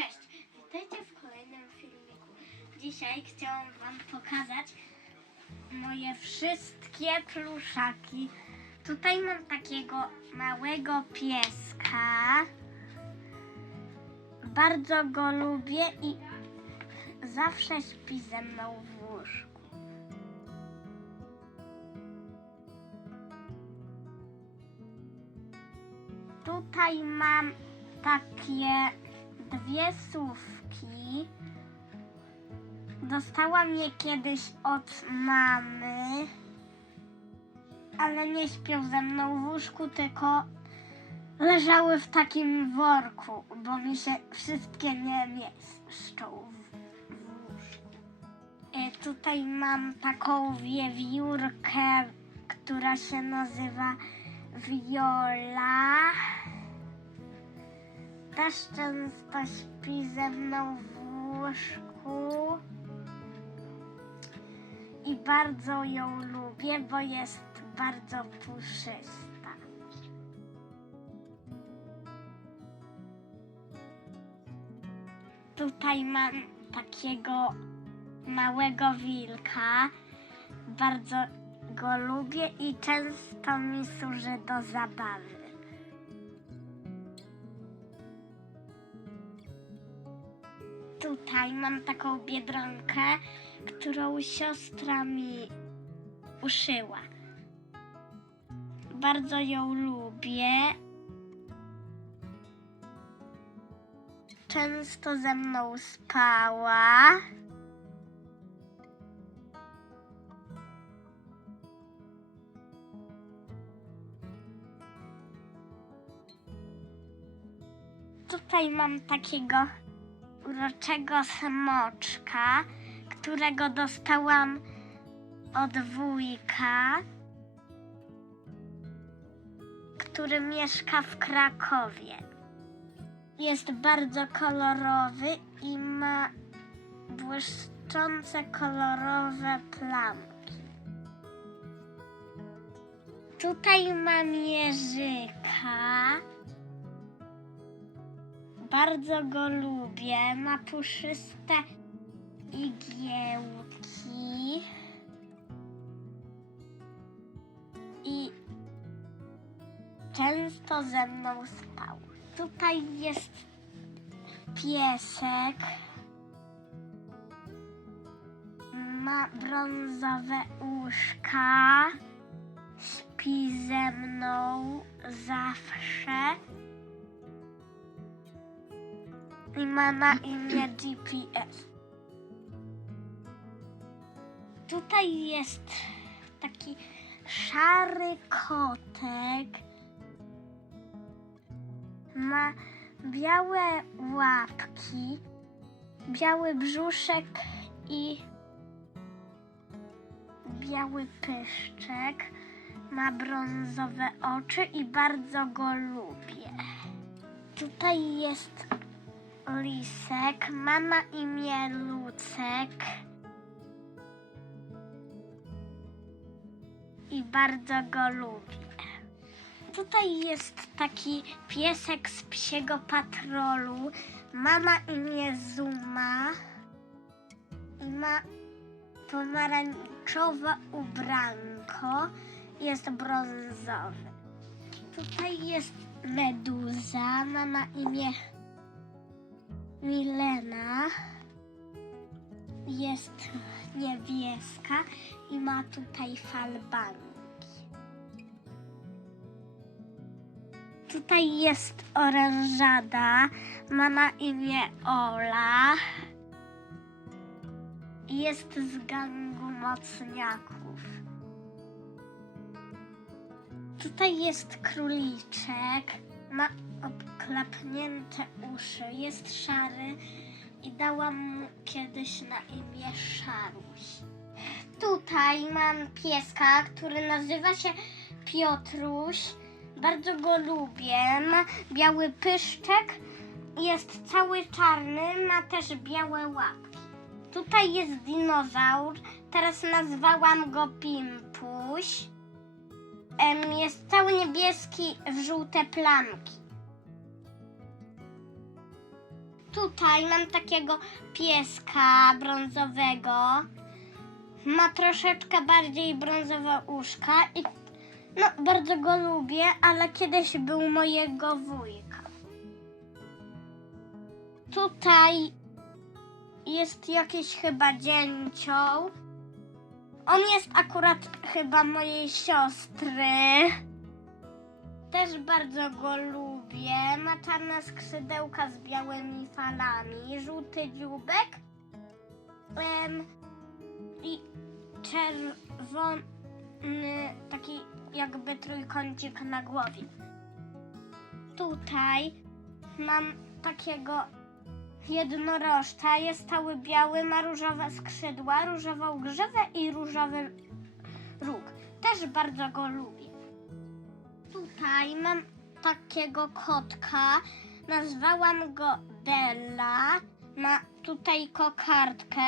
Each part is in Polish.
Cześć, witajcie w kolejnym filmiku. Dzisiaj chciałam Wam pokazać moje wszystkie pluszaki. Tutaj mam takiego małego pieska. Bardzo go lubię i zawsze śpi ze mną w łóżku. Tutaj mam takie dwie słówki. Dostałam je kiedyś od mamy, ale nie śpią ze mną w łóżku, tylko leżały w takim worku, bo mi się wszystkie nie mieszczą w, łóżku. E, Tutaj mam taką wiewiórkę, która się nazywa Viola. Też często śpi ze mną w łóżku. I bardzo ją lubię, bo jest bardzo puszysta. Tutaj mam takiego małego wilka. Bardzo go lubię i często mi służy do zabawy. Tutaj mam taką biedronkę, którą siostra mi uszyła. Bardzo ją lubię. Często ze mną spała. Tutaj mam takiego uroczego smoczka, którego dostałam od wujka, który mieszka w Krakowie. Jest bardzo kolorowy i ma błyszczące kolorowe plamki. Tutaj mam jeżyka. Bardzo go lubię. Ma puszyste igiełki. I często ze mną spał. Tutaj jest piesek. Ma brązowe uszka. Śpi ze mną zawsze i ma na imię GPS. Tutaj jest taki szary kotek. Ma białe łapki, biały brzuszek i biały pyszczek. Ma brązowe oczy i bardzo go lubię. Tutaj jest lisek, ma na imię Lucek. I bardzo go lubię. Tutaj jest taki piesek z psiego patrolu. Ma na imię Zuma. I ma pomarańczowe ubranko. Jest brązowy. Tutaj jest meduza. Ma na imię Milena jest niebieska i ma tutaj falbanki. Tutaj jest orężada, ma na imię Ola. Jest z gangu mocniaków. Tutaj jest króliczek, ma obklapnięte uszy, jest szary i dałam mu kiedyś na imię Szaruś. Tutaj mam pieska, który nazywa się Piotruś. Bardzo go lubię. Ma biały pyszczek, jest cały czarny, ma też białe łapki. Tutaj jest dinozaur, teraz nazwałam go Pimpuś. Jest cały niebieski w żółte plamki. Tutaj mam takiego pieska brązowego. Ma troszeczkę bardziej brązowe uszka i no, bardzo go lubię, ale kiedyś był mojego wujka. Tutaj jest jakiś chyba dzięcioł. On jest akurat chyba mojej siostry. Też bardzo go lubię. Ma czarne skrzydełka z białymi falami, żółty dziubek i czerwony taki jakby trójkącik na głowie. Tutaj mam takiego jednorożca. Jest cały biały, ma różowe skrzydła, różową grzywę i różowy róg. Też bardzo go lubię. Tutaj mam takiego kotka. Nazwałam go Bella. Ma tutaj kokardkę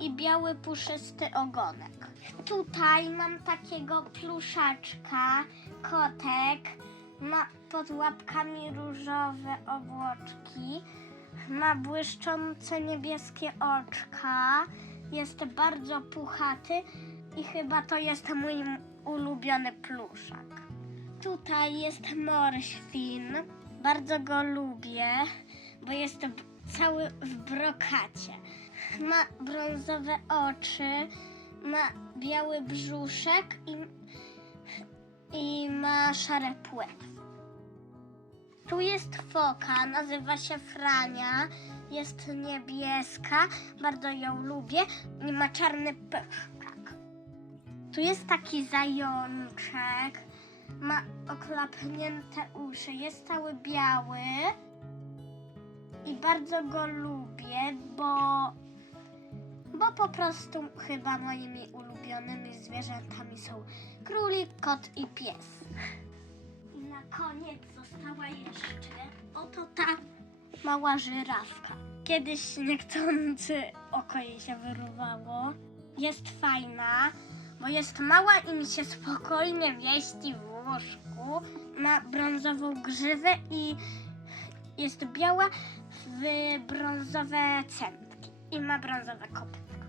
i biały puszysty ogonek. Tutaj mam takiego pluszaczka, kotek. Ma pod łapkami różowe obłoczki. Ma błyszczące niebieskie oczka. Jest bardzo puchaty i chyba to jest mój ulubiony pluszak. Tutaj jest morświn. Bardzo go lubię, bo jest cały w brokacie. Ma brązowe oczy, ma biały brzuszek i, i ma szare płetwy. Tu jest foka, nazywa się Frania. Jest niebieska, bardzo ją lubię i ma czarny pyszczak. Tu jest taki zajączek, ma oklapnięte uszy, jest cały biały i bardzo go lubię, bo, bo po prostu chyba moimi ulubionymi zwierzętami są królik, kot i pies. I na koniec została jeszcze oto ta mała żyrafka. Kiedyś niechcący oko jej się wyrwało. Jest fajna, bo jest mała i mi się spokojnie mieści w łóżku. Ma brązową grzywę i jest biała w brązowe centki. I ma brązowe kopytko.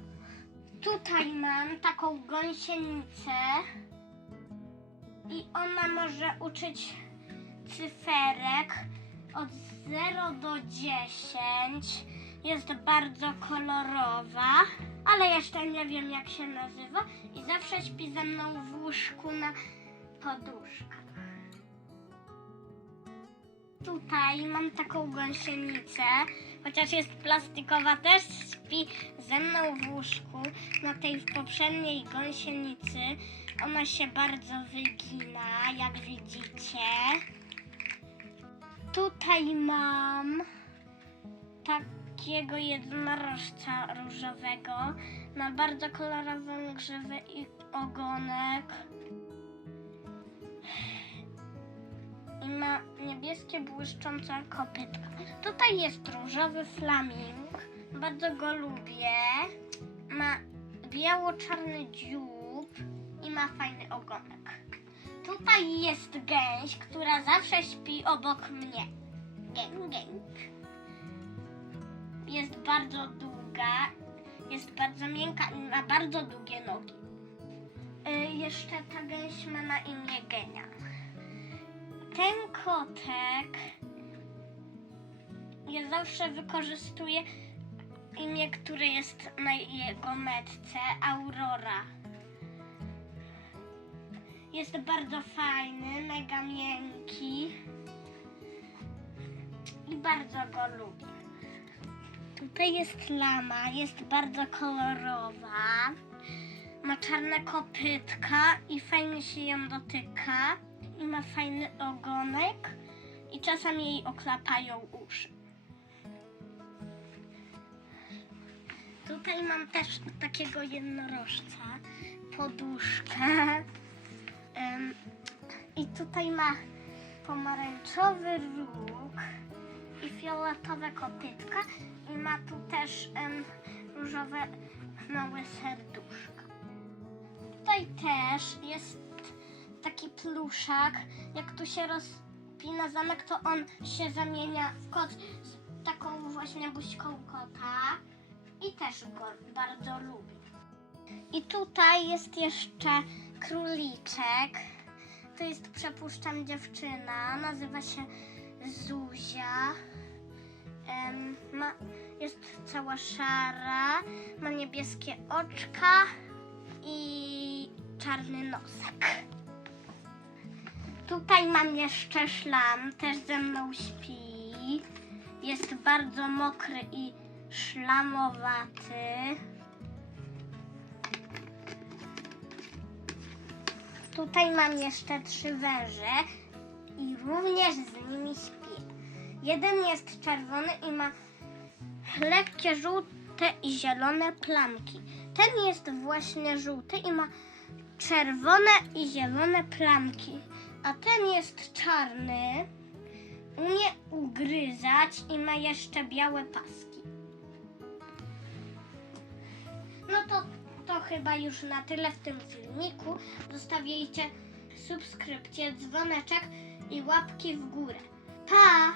Tutaj mam taką gąsienicę i ona może uczyć cyferek od 0 do 10. Jest bardzo kolorowa, ale jeszcze nie wiem jak się nazywa i zawsze śpi ze mną w łóżku na poduszkach. Tutaj mam taką gąsienicę, chociaż jest plastikowa, też śpi ze mną w łóżku. Na tej poprzedniej gąsienicy ona się bardzo wygina, jak widzicie. Tutaj mam takiego jednorożca różowego. Ma bardzo kolorową grzywę i ogonek. I ma niebieskie błyszczące kopytka. Tutaj jest różowy flaming. Bardzo go lubię. Ma biało-czarny dziób i ma fajny ogonek. Tutaj jest gęś, która zawsze śpi obok mnie. Gęk, gęk. Jest bardzo długa, jest bardzo miękka i ma bardzo długie nogi. Y, jeszcze ta gęś ma na imię Genia. Ten kotek ja zawsze wykorzystuję imię, które jest na jego metce, Aurora. Jest bardzo fajny, mega miękki i bardzo go lubię. Tutaj jest lama, jest bardzo kolorowa. Ma czarne kopytka i fajnie się ją dotyka. I ma fajny ogonek i czasami jej oklapają uszy. Tutaj mam też takiego jednorożca, poduszkę. I tutaj ma pomarańczowy róg i fioletowe kopytka i ma tu też em, różowe małe serduszka. Tutaj też jest taki pluszak. Jak tu się rozpina zamek, to on się zamienia w kot z taką właśnie buźką kota i też go bardzo lubi. I tutaj jest jeszcze króliczek. To jest, przypuszczam, dziewczyna. Nazywa się Zuzia. Ma, jest cała szara, ma niebieskie oczka i czarny nosek. Tutaj mam jeszcze szlam, też ze mną śpi. Jest bardzo mokry i szlamowaty. Tutaj mam jeszcze trzy węże i również z nimi śpię. Jeden jest czerwony i ma lekkie żółte i zielone plamki. Ten jest właśnie żółty i ma czerwone i zielone plamki, a ten jest czarny, umie ugryzać i ma jeszcze białe paski. No to, to chyba już na tyle w tym filmiku. Zostawiajcie subskrypcję, dzwoneczek i łapki w górę. Pa!